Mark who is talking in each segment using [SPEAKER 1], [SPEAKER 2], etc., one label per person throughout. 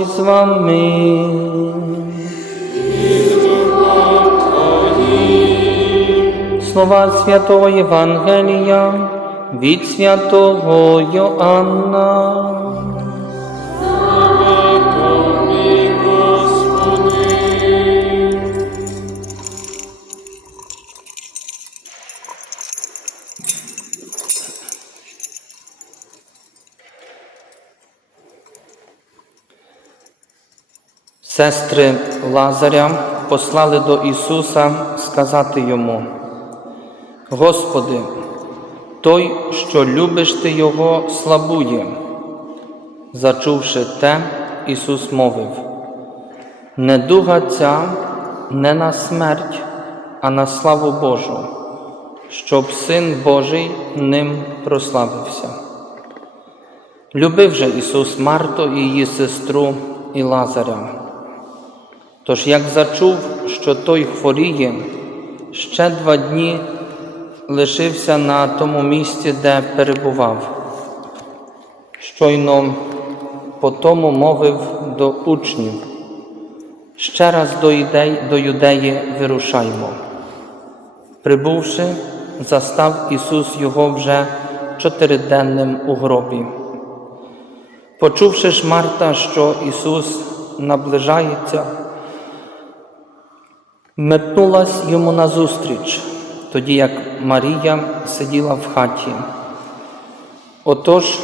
[SPEAKER 1] Господь з вами. Слова святого Євангелія від святого Йоанна. Сестри Лазаря послали до Ісуса сказати йому, Господи, той, що любиш ти Його, слабує. Зачувши те, Ісус мовив, Недуга ця не на смерть, а на славу Божу, щоб Син Божий ним прославився. Любив же Ісус Марту і її сестру і Лазаря. Тож, як зачув, що той хворіє, ще два дні лишився на тому місці, де перебував. Щойно по тому мовив до учнів, ще раз до, ідей, до юдеї вирушаймо. Прибувши, застав Ісус його вже чотириденним у гробі. Почувши ж Марта, що Ісус наближається, метнулась йому назустріч, тоді як Марія сиділа в хаті. Отож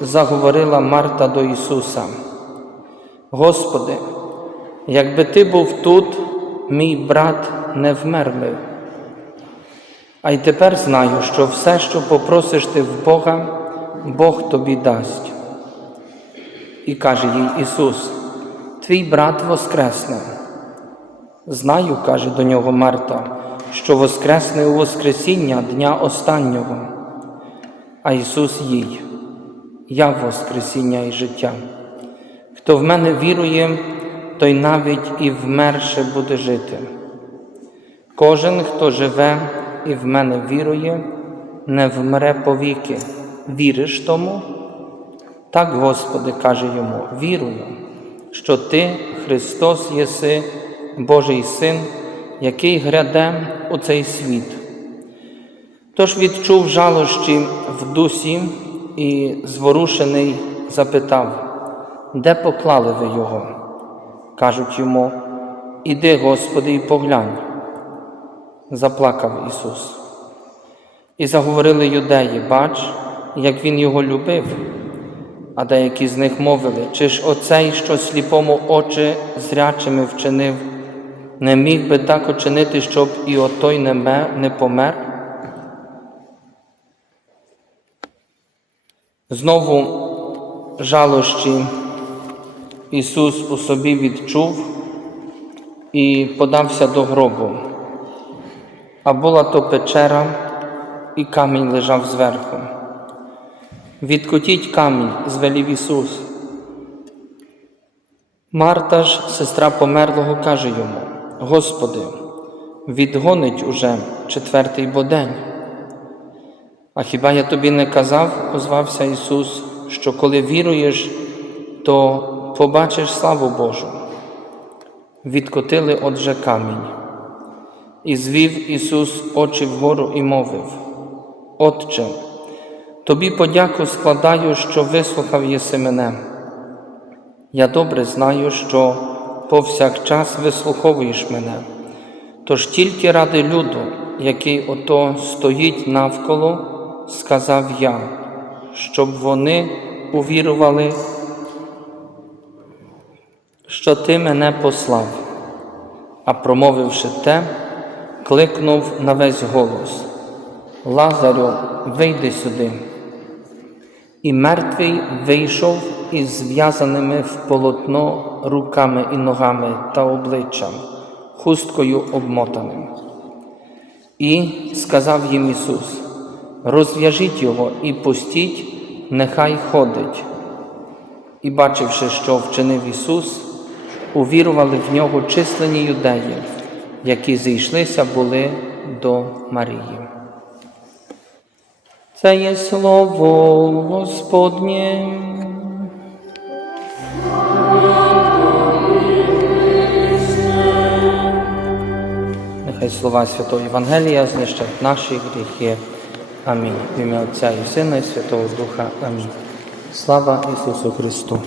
[SPEAKER 1] заговорила Марта до Ісуса, Господи, якби Ти був тут, мій брат не вмер би. А й тепер знаю, що все, що попросиш ти в Бога, Бог тобі дасть. І каже їй Ісус, твій брат воскресне. Знаю, каже до нього Марта, що воскресне у Воскресіння дня останнього. А Ісус їй, я Воскресіння і життя. Хто в мене вірує, той навіть і вмерше буде жити. Кожен, хто живе і в мене вірує, не вмре повіки. Віриш тому? Так, Господи, каже йому, вірую, що Ти, Христос, єси Божий Син, який гряде у цей світ. Тож відчув жалощі в дусі і зворушений запитав, де поклали ви його? Кажуть йому, іди, Господи, і поглянь. Заплакав Ісус. І заговорили юдеї, бач, як Він його любив. А деякі з них мовили, чи ж оцей, що сліпому очі зрячими вчинив, не міг би так очинити, щоб і отой не, не помер? Знову жалощі Ісус у собі відчув і подався до гробу. А була то печера, і камінь лежав зверху. Відкотіть камінь, звелів Ісус. Марта ж, сестра померлого, каже йому: Господи, відгонить уже четвертий бо день. А хіба я тобі не казав, озвався Ісус, що коли віруєш, то побачиш славу Божу. Відкотили отже камінь. І звів Ісус очі вгору і мовив: Отче, Тобі подяку складаю, що вислухав єси мене. Я добре знаю, що повсякчас вислуховуєш мене, тож тільки ради люду, який ото стоїть навколо, сказав я, щоб вони увірували, що ти мене послав, а промовивши те, кликнув на весь голос: Лазарю, вийди сюди. І мертвий вийшов із зв'язаними в полотно руками і ногами та обличчям, хусткою обмотаним. І сказав їм Ісус: розв'яжіть його і пустіть, нехай ходить. І, бачивши, що вчинив Ісус, увірували в нього численні юдеї, які зійшлися були до Марії. Це є слово Господнє. Нехай слова Святого Євангелія знищать наші гріхи. Амінь. В ім'я Отця і Сина, і Святого Духа. Амінь. Слава Ісусу Христу.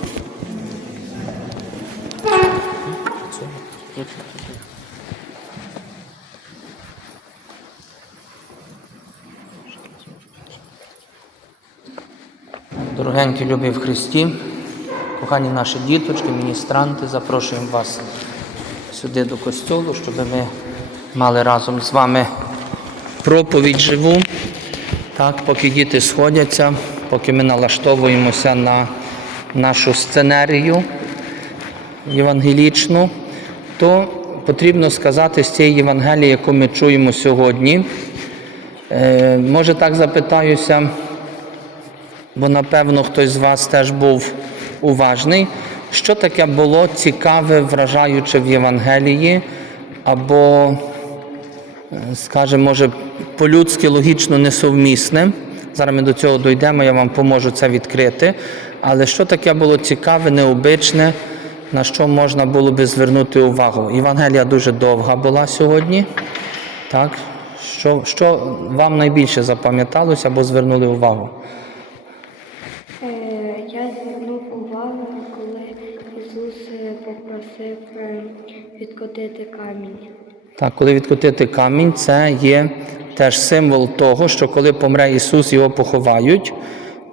[SPEAKER 1] Дорогенькі любі в Христі, кохані наші діточки, міністранти, запрошуємо вас сюди до костьолу, щоб ми мали разом з вами проповідь живу. Так, поки діти сходяться, поки ми налаштовуємося на нашу сценерію євангелічну, то потрібно сказати з цієї Євангелії, яку ми чуємо сьогодні. Е, може так запитаюся, бо напевно хтось з вас теж був уважний. Що таке було цікаве, вражаюче в Євангелії, або, е, скажімо, може, по-людськи логічно несовмісне. Зараз ми до цього дійдемо, я вам поможу це відкрити. Але що таке було цікаве, необичне, на що можна було би звернути увагу? Євангелія дуже довга була сьогодні. Так? Що, що вам найбільше запам'яталося або звернули увагу?
[SPEAKER 2] Е, Я звернув увагу, коли Ісус е, попросив е, відкотити камінь.
[SPEAKER 1] Так, коли відкотити камінь, це є теж символ того, що коли помре Ісус, його поховають,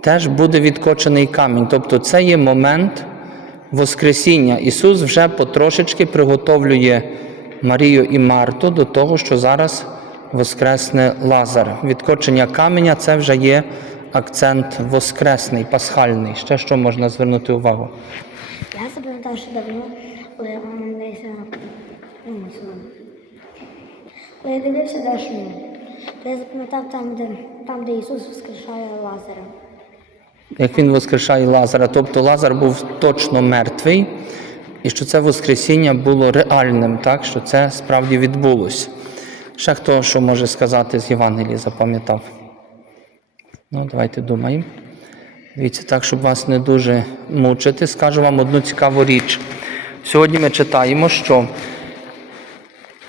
[SPEAKER 1] теж буде відкочений камінь. Тобто це є момент Воскресіння. Ісус вже потрошечки приготовлює Марію і Марту до того, що зараз воскресне Лазар. Відкочення каменя це вже є акцент воскресний, пасхальний. Ще що можна звернути увагу?
[SPEAKER 2] Я запам'ятав, що давно, коли я десь ну, коли я дивився дашню, то я запам'ятав там, де, там, де Ісус воскрешає Лазаря.
[SPEAKER 1] як він воскрешає Лазара. Тобто Лазар був точно мертвий, і що це Воскресіння було реальним, так? що це справді відбулося. Ще хто що може сказати з Євангелії, запам'ятав? Ну, давайте думаємо. Дивіться, так, щоб вас не дуже мучити, скажу вам одну цікаву річ. Сьогодні ми читаємо, що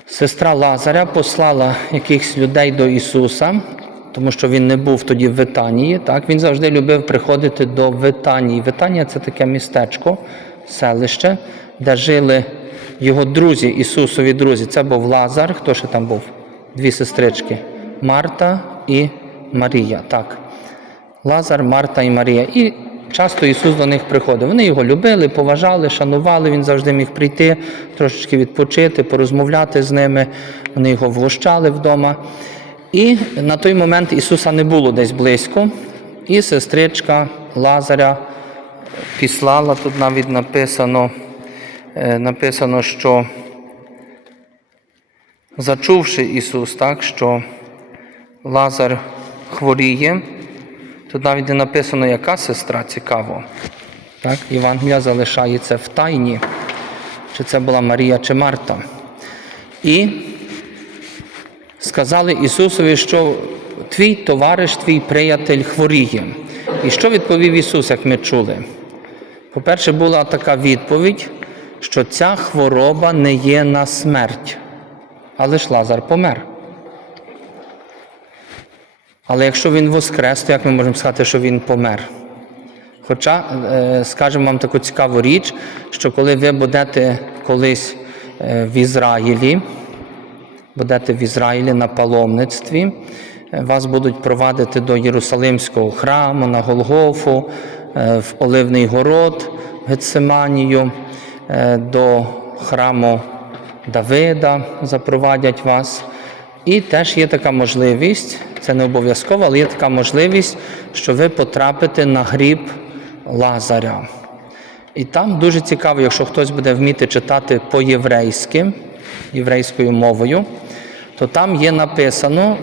[SPEAKER 1] Сестра Лазаря послала якихось людей до Ісуса, тому що він не був тоді в Витанії. Так? Він завжди любив приходити до Витанії. Витанія це таке містечко, селище, де жили його друзі, Ісусові друзі. Це був Лазар. Хто ще там був? Дві сестрички Марта і Марія. Так. Лазар, Марта і Марія. І часто Ісус до них приходив. Вони його любили, поважали, шанували. Він завжди міг прийти, трошечки відпочити, порозмовляти з ними. Вони його вгощали вдома. І на той момент Ісуса не було десь близько. І сестричка Лазаря післала, тут навіть написано, е, написано, що зачувши Ісус, так, що Лазар хворіє, Тут навіть не написано, яка сестра, цікаво. Так? Євангелія залишається в тайні, чи це була Марія чи Марта. І сказали Ісусові, що твій товариш, твій приятель хворіє. І що відповів Ісус, як ми чули? По-перше, була така відповідь, що ця хвороба не є на смерть, але ж Лазар помер. Але якщо він воскрес, то як ми можемо сказати, що він помер? Хоча, е, скажемо вам таку цікаву річ, що коли ви будете колись е, в Ізраїлі, будете в Ізраїлі на паломництві, е, вас будуть провадити до Єрусалимського храму, на Голгофу, в Оливний город, е, до храму Давида запровадять вас. І теж є така можливість, це не обов'язково, але є така можливість, що ви потрапите на гріб Лазаря. І там дуже цікаво, якщо хтось буде вміти читати по-єврейськи, єврейською мовою, то там є написано,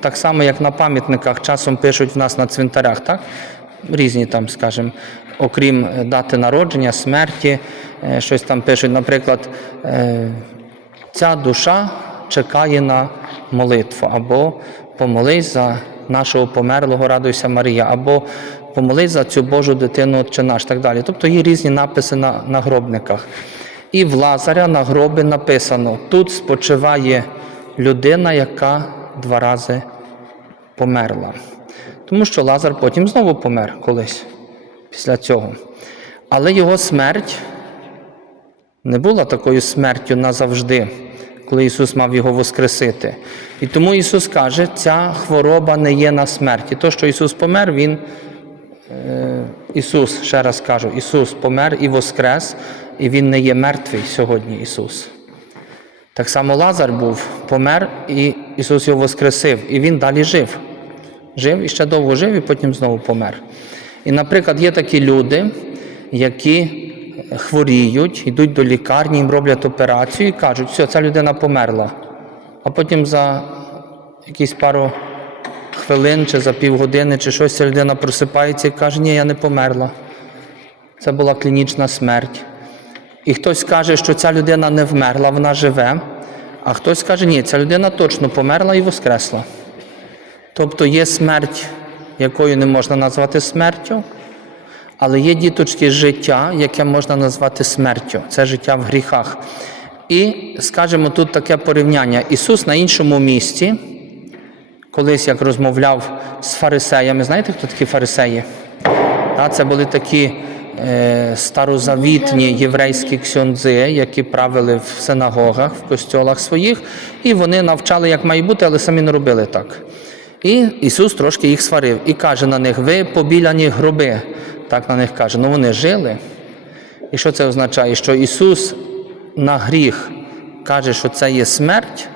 [SPEAKER 1] так само, як на пам'ятниках часом пишуть в нас на цвинтарях, так? різні там, скажімо, окрім е, дати народження, смерті, е, щось там пишуть, наприклад, е, ця душа чекає на молитву, або помолись за нашого померлого, радуйся Марія, або помолись за цю Божу дитину Отче наш, так далі. Тобто є різні написи на, на гробниках. І в Лазаря на гробі написано: тут спочиває людина, яка два рази померла. Тому що Лазар потім знову помер колись після цього. Але його смерть не була такою смертю назавжди, коли Ісус мав його воскресити. І тому Ісус каже, ця хвороба не є на смерті. То, що Ісус помер, Він, е, Ісус, ще раз кажу, Ісус помер і воскрес, і Він не є мертвий сьогодні, Ісус. Так само Лазар був, помер, і Ісус його воскресив, і Він далі жив. Жив і ще довго жив, і потім знову помер. І, наприклад, є такі люди, які хворіють, йдуть до лікарні, їм роблять операцію і кажуть, все, ця людина померла. А потім за якісь пару хвилин чи за півгодини, чи щось ця людина просипається і каже, ні, я не померла. Це була клінічна смерть. І хтось каже, що ця людина не вмерла, вона живе, а хтось каже, ні, ця людина точно померла і воскресла. Тобто є смерть, якою не можна назвати смертю, але є діточки життя, яке можна назвати смертю. Це життя в гріхах. І скажімо тут таке порівняння. Ісус на іншому місці, колись як розмовляв з фарисеями, знаєте, хто такі фарисеї? Це були такі е, старозавітні єврейські ксьондзи, які правили в синагогах, в костьолах своїх, і вони навчали, як має бути, але самі не робили так. І Ісус трошки їх сварив і каже на них: ви побіляні гроби. Так на них каже. Ну вони жили. І що це означає? Що Ісус на гріх каже, що це є смерть,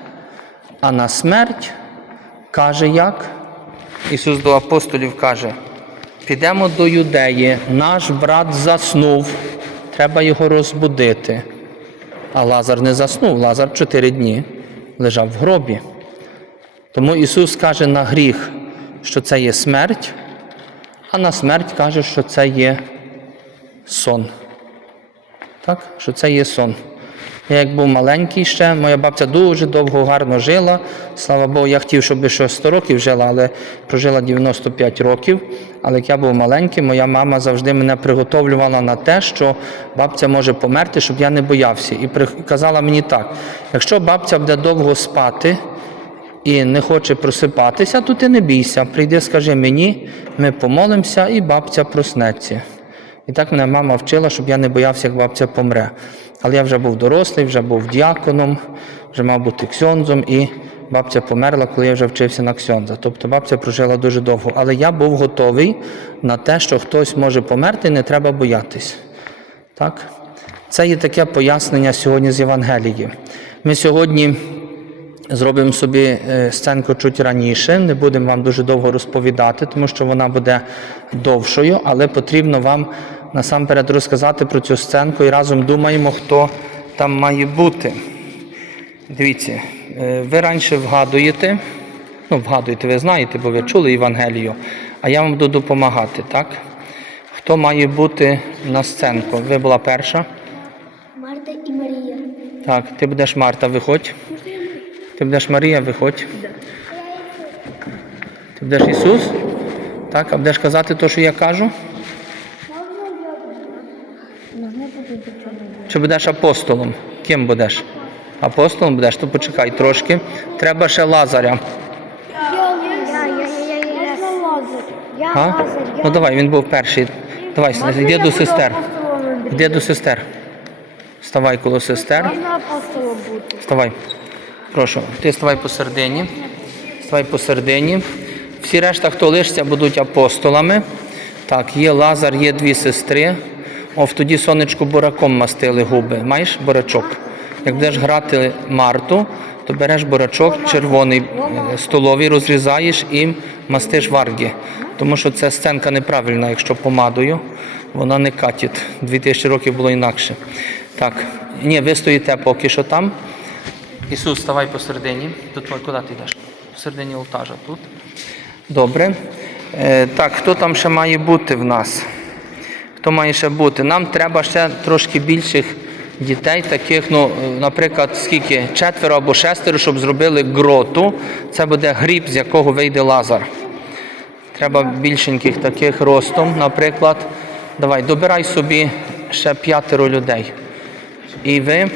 [SPEAKER 1] а на смерть каже як? Ісус до апостолів каже: підемо до юдеї, наш брат заснув, треба його розбудити. А Лазар не заснув, Лазар чотири дні лежав в гробі. Тому Ісус каже на гріх, що це є смерть, а на смерть каже, що це є сон. Так? Що це є сон. Я як був маленький ще, моя бабця дуже довго гарно жила. Слава Богу, я хотів, щоб ще 100 років жила, але прожила 95 років. Але як я був маленький, моя мама завжди мене приготовлювала на те, що бабця може померти, щоб я не боявся. І казала мені так: якщо бабця буде довго спати, і не хоче просипатися, то ти не бійся. Прийди, скажи мені, ми помолимося, і бабця проснеться. І так мене мама вчила, щоб я не боявся, як бабця помре. Але я вже був дорослий, вже був діаконом, вже мав бути ксьонзом, і бабця померла, коли я вже вчився на ксьонза. Тобто бабця прожила дуже довго. Але я був готовий на те, що хтось може померти, не треба боятись. Так? Це є таке пояснення сьогодні з Євангелії. Ми сьогодні Зробимо собі е, сценку чуть раніше, не будемо вам дуже довго розповідати, тому що вона буде довшою, але потрібно вам насамперед розказати про цю сценку і разом думаємо, хто там має бути. Дивіться, е, ви раніше вгадуєте, ну, вгадуєте, ви знаєте, бо ви чули Євангелію, а я вам буду допомагати, так? Хто має бути на сценку? Ви була перша?
[SPEAKER 2] Марта і Марія.
[SPEAKER 1] Так, ти будеш Марта, виходь. Ти будеш Марія, виходь. Ти будеш Ісус? Так, а будеш казати те, що я кажу? Чи будеш апостолом? Ким будеш? Апостолом будеш, то почекай трошки. Треба ще Лазаря. А? Ну давай, він був перший. Давай, йди до сестер. Йди до сестер. Вставай коло сестер. Вставай. Прошу, ти ставай посередині. Ставай посередині. Всі решта, хто лишиться, будуть апостолами. Так, є Лазар, є дві сестри. О, тоді сонечку бураком мастили губи. Маєш бурачок? Як будеш грати Марту, то береш бурачок червоний е, столовий, розрізаєш і мастиш варги. Тому що ця сценка неправильна, якщо помадою, вона не катить. Дві тисячі років було інакше. Так, ні, ви стоїте поки що там. Ісус, ставай посередині. Тут куди ти йдеш? Посередині алтажа тут. Добре. Е, так, хто там ще має бути в нас? Хто має ще бути? Нам треба ще трошки більших дітей, таких, ну, е, наприклад, скільки? Четверо або шестеро, щоб зробили гроту. Це буде гріб, з якого вийде лазар. Треба більшеньких таких ростом, наприклад. Давай, добирай собі ще п'ятеро людей. І ви.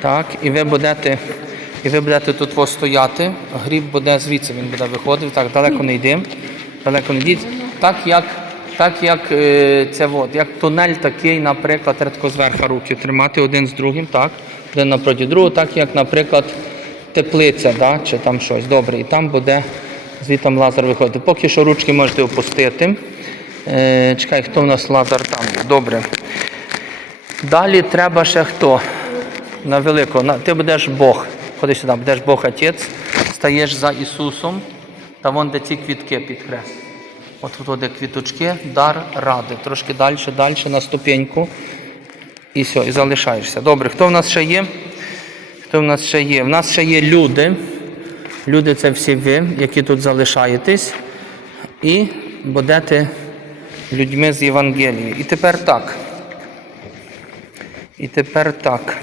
[SPEAKER 1] Так, і ви будете, і ви будете тут постояти. Гріб буде звідси, він буде виходити. Так, далеко не йди. Далеко не йдіть. Так як, так як е, це от, як тунель такий, наприклад, треба зверху руки тримати один з другим, так, один напроти другого, так як, наприклад, теплиця, да, чи там щось. Добре, і там буде звідти лазер виходити. Поки що ручки можете опустити. Е, чекай, хто в нас лазер там? Добре. Далі треба ще хто? На великого. На, ти будеш Бог. Ходи сюди, будеш Бог Отець, стаєш за Ісусом, та вон де ці квітки під хрест. От тут де квіточки, дар ради. Трошки далі, далі на ступеньку. І все, і залишаєшся. Добре, хто в нас ще є? Хто в нас ще є? В нас ще є люди. Люди це всі ви, які тут залишаєтесь. І будете людьми з Євангелії. І тепер так. І тепер так.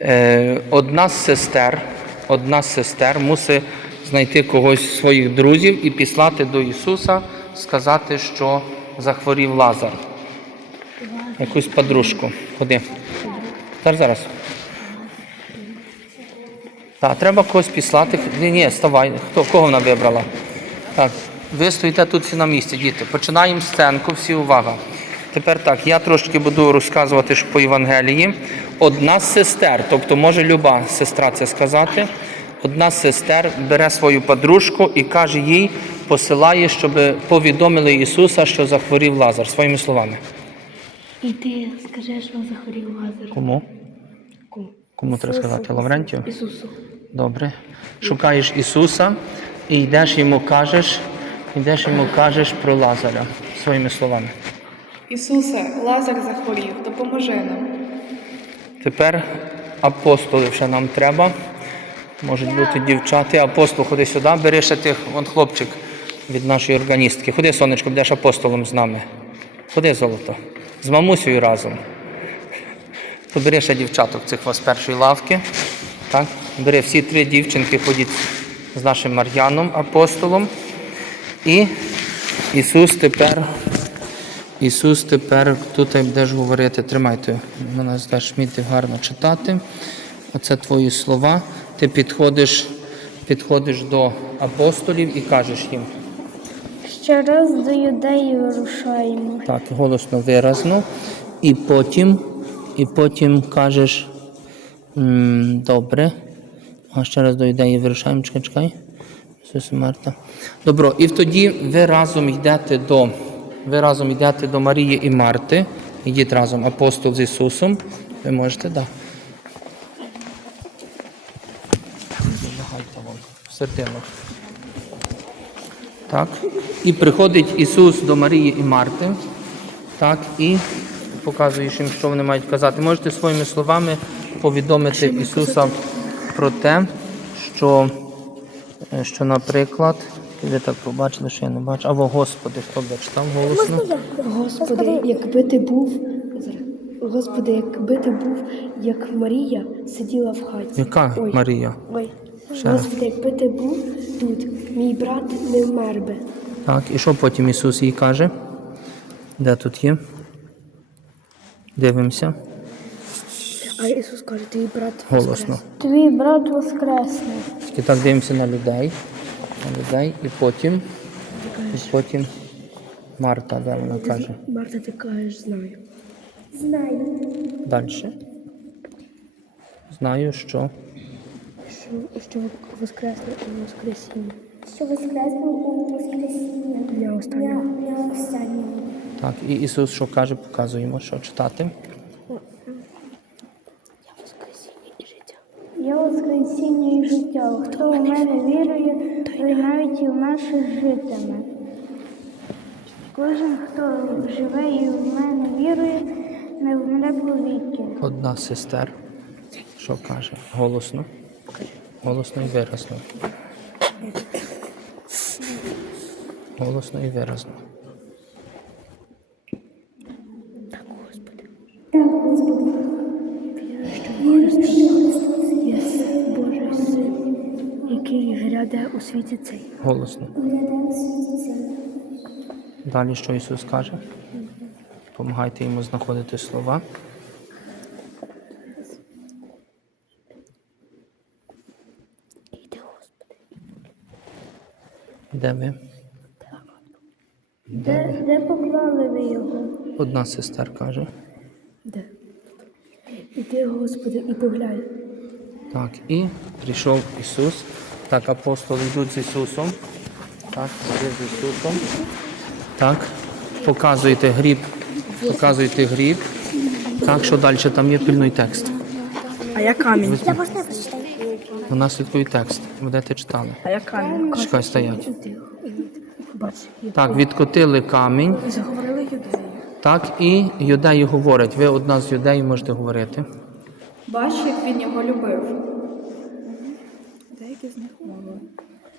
[SPEAKER 1] Е, одна з сестер, одна з сестер мусить знайти когось з своїх друзів і післати до Ісуса, сказати, що захворів Лазар. Якусь подружку. Ходи. Зараз, зараз. Так, треба когось післати. Ні, ні, ставай. Хто, кого вона вибрала? Так, ви стоїте тут всі на місці, діти. Починаємо сценку, всі увага. Тепер так, я трошки буду розказувати що по Євангелії. Одна з сестер, тобто може люба сестра це сказати. Одна з сестер бере свою подружку і каже їй, посилає, щоб повідомили Ісуса, що захворів Лазар, своїми словами.
[SPEAKER 3] І ти скажеш, що захворів Лазар.
[SPEAKER 1] Кому?
[SPEAKER 3] Кому?
[SPEAKER 1] Кому треба сказати? Лаврентію?
[SPEAKER 3] Ісусу.
[SPEAKER 1] Добре. Шукаєш Ісуса і йдеш йому кажеш, йдеш йому кажеш про Лазаря своїми словами.
[SPEAKER 4] Ісусе, Лазар захворів, допоможи нам.
[SPEAKER 1] Тепер апостолів ще нам треба. Можуть бути дівчата. Апостол, ходи сюди, бери ще тих, вон хлопчик від нашої органістки. Ходи, сонечко, будеш апостолом з нами. Ходи, золото. З мамусею разом. То бери ще дівчаток цих вас першої лавки. Так? Бери всі три дівчинки, ходіть з нашим Мар'яном, апостолом. І Ісус тепер Ісус тепер тут будеш говорити, тримайте, на нас даш вміти гарно читати. Оце твої слова. Ти підходиш, підходиш до апостолів і кажеш їм.
[SPEAKER 3] Ще раз до юдеї вирушаємо.
[SPEAKER 1] Так, голосно виразно. І потім, і потім кажеш, добре. А ще раз до ідеї вирушаємо, чекай, чекай. Ісус Марта. Добро, і тоді ви разом йдете до, ви разом йдете до Марії і Марти. Йдіть разом, апостол з Ісусом. Ви можете, так. Да. Середину. Так. І приходить Ісус до Марії і Марти. Так, і показуєш їм, що вони мають казати. Можете своїми словами повідомити Ісуса про те, що, е, що наприклад, ви так побачили, що я не бачу. Або Господи, хто б читав голосно?
[SPEAKER 5] Господи, якби ти був, Господи, якби ти був, як Марія сиділа в хаті.
[SPEAKER 1] Яка
[SPEAKER 5] Ой,
[SPEAKER 1] Марія?
[SPEAKER 5] Ой.
[SPEAKER 1] Ще раз.
[SPEAKER 5] Господи, якби ти був тут, мій брат не вмер би.
[SPEAKER 1] Так, і що потім Ісус їй каже? Де тут є? Дивимося
[SPEAKER 5] А Ісус каже, твій брат
[SPEAKER 1] голосно.
[SPEAKER 3] Твій брат воскресне.
[SPEAKER 1] І так дивимося на людей. Людей, і потім, і потім Марта, де вона каже.
[SPEAKER 5] Марта, ти кажеш, знаю.
[SPEAKER 1] Далі. Знаю, що.
[SPEAKER 5] Що, що воскресне у воскресіння.
[SPEAKER 2] Що воскреснув у Воскресіння.
[SPEAKER 5] Дня останнього.
[SPEAKER 2] Дня останнього.
[SPEAKER 1] Так, і Ісус що каже, показуємо, що читати.
[SPEAKER 3] Я воскресіння і життя. Я Воскресіння Хто в мене той навіть і в наших житиме. Кожен, хто живе і в мене вірує, не вмре повіки.
[SPEAKER 1] Одна з сестер. Що каже? Голосно. Голосно і виразно. Голосно і виразно.
[SPEAKER 5] світі цей.
[SPEAKER 1] Голосно. Далі що Ісус каже? Помагайте йому знаходити слова. Іди, Господи. Де ви?
[SPEAKER 3] Де, де, де поклали ви його?
[SPEAKER 1] Одна сестер каже.
[SPEAKER 5] Де? Іди, Господи, і поглянь.
[SPEAKER 1] Так, і прийшов Ісус. Так, апостоли йдуть з Ісусом. Так, з Ісусом. Так, показуєте гріб. Показуєте гріб. Так, що далі там є пильний текст.
[SPEAKER 5] А я камінь.
[SPEAKER 2] Я можна прочитаю?
[SPEAKER 1] У нас слідкує текст. Будете читали.
[SPEAKER 5] А я камінь.
[SPEAKER 1] Чекай, стоять. Так, відкотили камінь.
[SPEAKER 5] заговорили юдеї.
[SPEAKER 1] Так, і юдеї говорять. Ви одна з юдеїв можете говорити.
[SPEAKER 4] Бач, як він його любив.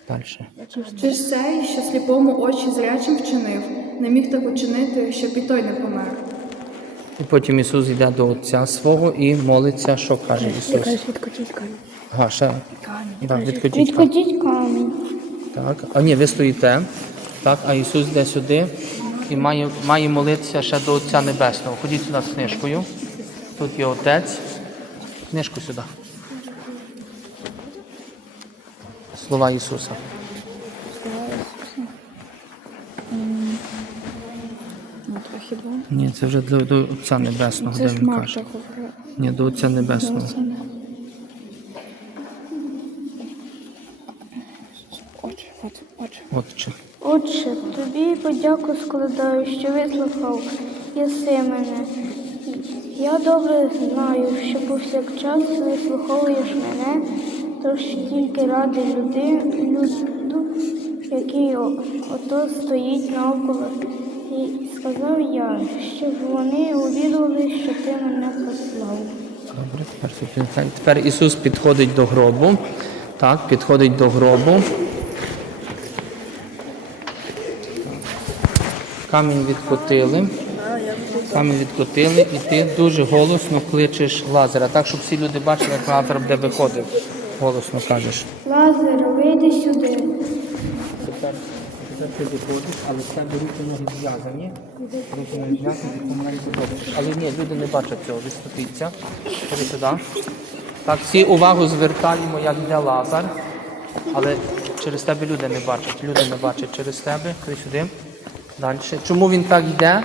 [SPEAKER 1] Далі.
[SPEAKER 4] Чи ж цей, що сліпому очі зрячим вчинив, не міг так учинити, щоб і той не помер?
[SPEAKER 1] І потім Ісус йде до Отця свого і молиться, що каже Ісус.
[SPEAKER 5] Відкотіть камінь.
[SPEAKER 1] Ага, ще. Да, відкотіть.
[SPEAKER 3] Відкотіть камінь.
[SPEAKER 1] Так, а ні, ви стоїте. Так, а Ісус йде сюди і має, має молитися ще до Отця Небесного. Ходіть сюди з книжкою. Тут є Отець. Книжку сюди. Слова Ісуса. Ні, це вже до, до Отця Небесного, де він каже. Ні, до Отця Небесного. Отче.
[SPEAKER 3] Отче, тобі подяку складаю, що вислухав єси мене. Я добре знаю, що повсякчас вислуховуєш мене, тож тільки ради люди, люду, який ото стоїть навколо. І сказав я, щоб вони увірували, що ти мене послав.
[SPEAKER 1] Добре, тепер собі. Тепер Ісус підходить до гробу. Так, підходить до гробу. Камінь відкотили. Камінь відкотили, і ти дуже голосно кличеш Лазаря. Так, щоб всі люди бачили, як Лазар буде виходив. Голосно кажеш.
[SPEAKER 3] Лазар, вийди сюди.
[SPEAKER 1] Тепер, тепер ти виходиш, але в тебе руки ноги зв'язані. Руки ноги зв'язані, ти помаленьку ходиш. Але ні, люди не бачать цього, відступіться. Ходи сюди. Так, всі увагу звертаємо, як йде Лазар. Але через тебе люди не бачать. Люди не бачать через тебе. Ходи сюди. Далі. Чому він так йде?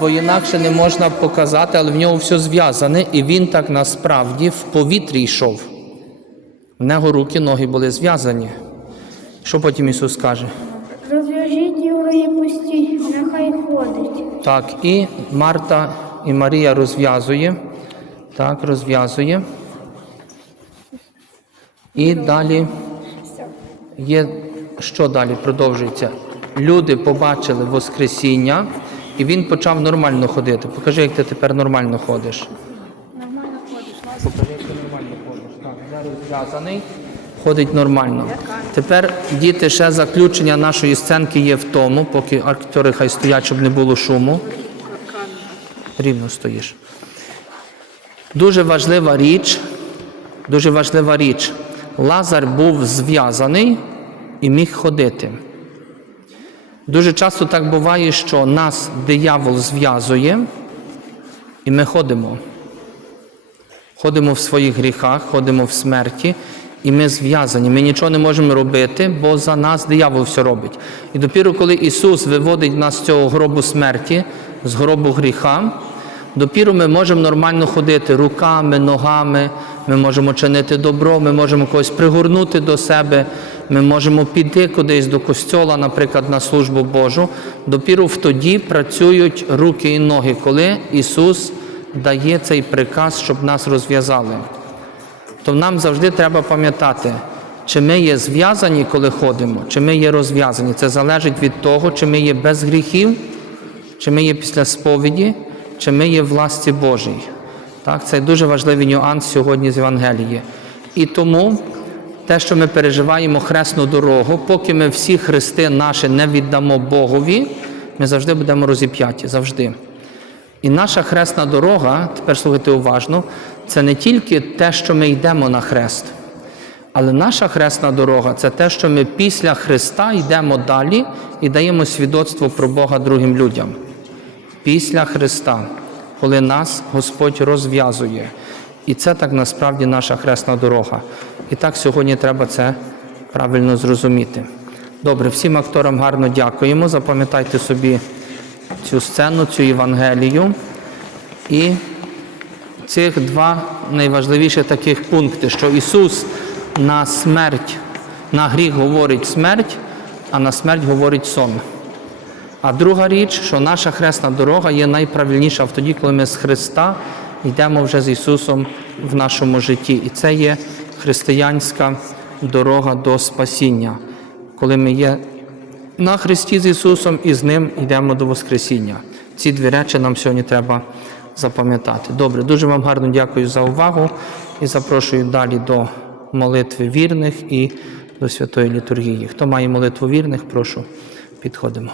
[SPEAKER 1] Бо інакше не можна показати, але в нього все зв'язане, і він так насправді в повітрі йшов. В нього руки, ноги були зв'язані. Що потім Ісус каже?
[SPEAKER 3] Розв'яжіть його і пустіть, нехай ходить.
[SPEAKER 1] Так, і Марта і Марія розв'язує. Так, розв'язує. І далі є, що далі продовжується? Люди побачили Воскресіння, і він почав нормально ходити. Покажи, як ти тепер нормально ходиш. Нормально ходиш, Покажи, як ти нормально ходиш. Так, вже розв'язаний, ходить нормально. Тепер, діти, ще заключення нашої сценки є в тому, поки актори хай стоять, щоб не було шуму. Рівно стоїш. Дуже важлива річ, дуже важлива річ. Лазар був зв'язаний і міг ходити. Дуже часто так буває, що нас диявол зв'язує, і ми ходимо. Ходимо в своїх гріхах, ходимо в смерті, і ми зв'язані. Ми нічого не можемо робити, бо за нас диявол все робить. І допіру, коли Ісус виводить нас з цього гробу смерті, з гробу гріха, допіру ми можемо нормально ходити руками, ногами, ми можемо чинити добро, ми можемо когось пригорнути до себе, ми можемо піти кудись до костьола, наприклад, на службу Божу. Допіру в тоді працюють руки і ноги, коли Ісус дає цей приказ, щоб нас розв'язали. То нам завжди треба пам'ятати, чи ми є зв'язані, коли ходимо, чи ми є розв'язані. Це залежить від того, чи ми є без гріхів, чи ми є після сповіді, чи ми є власті Божій. Так, це дуже важливий нюанс сьогодні з Євангелії. І тому те, що ми переживаємо хресну дорогу, поки ми всі хрести наші не віддамо Богові, ми завжди будемо розіп'яті. Завжди. І наша хресна дорога, тепер слухайте уважно, це не тільки те, що ми йдемо на хрест, але наша хресна дорога це те, що ми після Христа йдемо далі і даємо свідоцтво про Бога другим людям. Після Христа, коли нас Господь розв'язує. І це так насправді наша хресна дорога. І так сьогодні треба це правильно зрозуміти. Добре, всім акторам гарно дякуємо. Запам'ятайте собі цю сцену, цю Євангелію. І цих два найважливіші таких пункти, що Ісус на смерть, на гріх говорить смерть, а на смерть говорить сон. А друга річ, що наша хресна дорога є найправильніша в тоді, коли ми з Христа йдемо вже з Ісусом в нашому житті. І це є християнська дорога до спасіння, коли ми є на Христі з Ісусом і з Ним йдемо до Воскресіння. Ці дві речі нам сьогодні треба запам'ятати. Добре, дуже вам гарно дякую за увагу і запрошую далі до молитви вірних і до святої літургії. Хто має молитву вірних, прошу підходимо.